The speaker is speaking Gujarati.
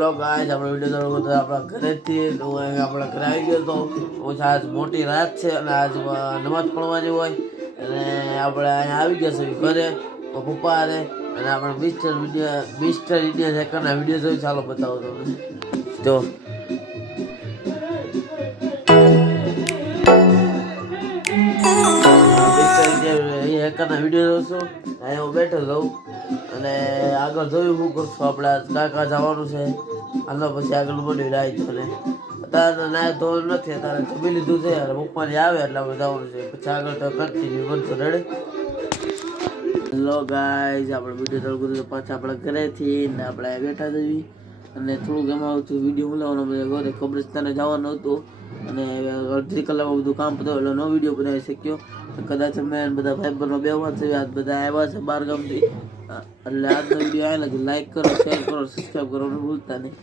હેલો ગાઈસ, આપણે વિડીયો ચાલુ કરતા આપણા ઘરેથી આપણા ઘરે આવી ગયો તો પછી આજ મોટી રાત છે અને આજ નમાજ પઢવાની હોય અને આપણે અહીંયા આવી ગયા છે ઘરે પપ્પા હારે અને આપણે મિસ્ટર ઇન્ડિયા હેકરના વિડીયો જોઈ. ચાલો બતાવો તમને. જો હેકરના વિડીયો જોઈશું. અહીંયા હું બેઠો રહું અને આગળ જોયું શું કરશું. આપણે કાકા જવાનું છે આનો પછી આગળ બોલ્યું રાઈ અને અત્યારે નાય ધોવાનું નથી, અત્યારે જમી લીધું છે અને પપ્પાની આવે એટલે આપણે જવાનું છે. પછી આગળ તો કન્ટિન્યુ બનતો રડે. હેલો ગાઈઝ, આપણે વિડીયો ચાલુ કર્યું પાછા આપણા ઘરેથી ને આપણે બેઠા જઈએ અને થોડુંક એમાં આવતું વિડીયો બોલાવવાનો કબ્રસ્તાને જવાનું હતું અને અડધી કલાકમાં બધું કામ પતું એટલે નો વિડીયો બનાવી શક્યો. કદાચ મેં બધા ભાઈબંધો બેવા છે, આજ બધા આવ્યા છે બહાર ગામથી. એટલે આજનો વિડીયો આવે લાઈક કરો, શેર કરો, સબસ્ક્રાઈબ કરવાનું ભૂલતા નહીં.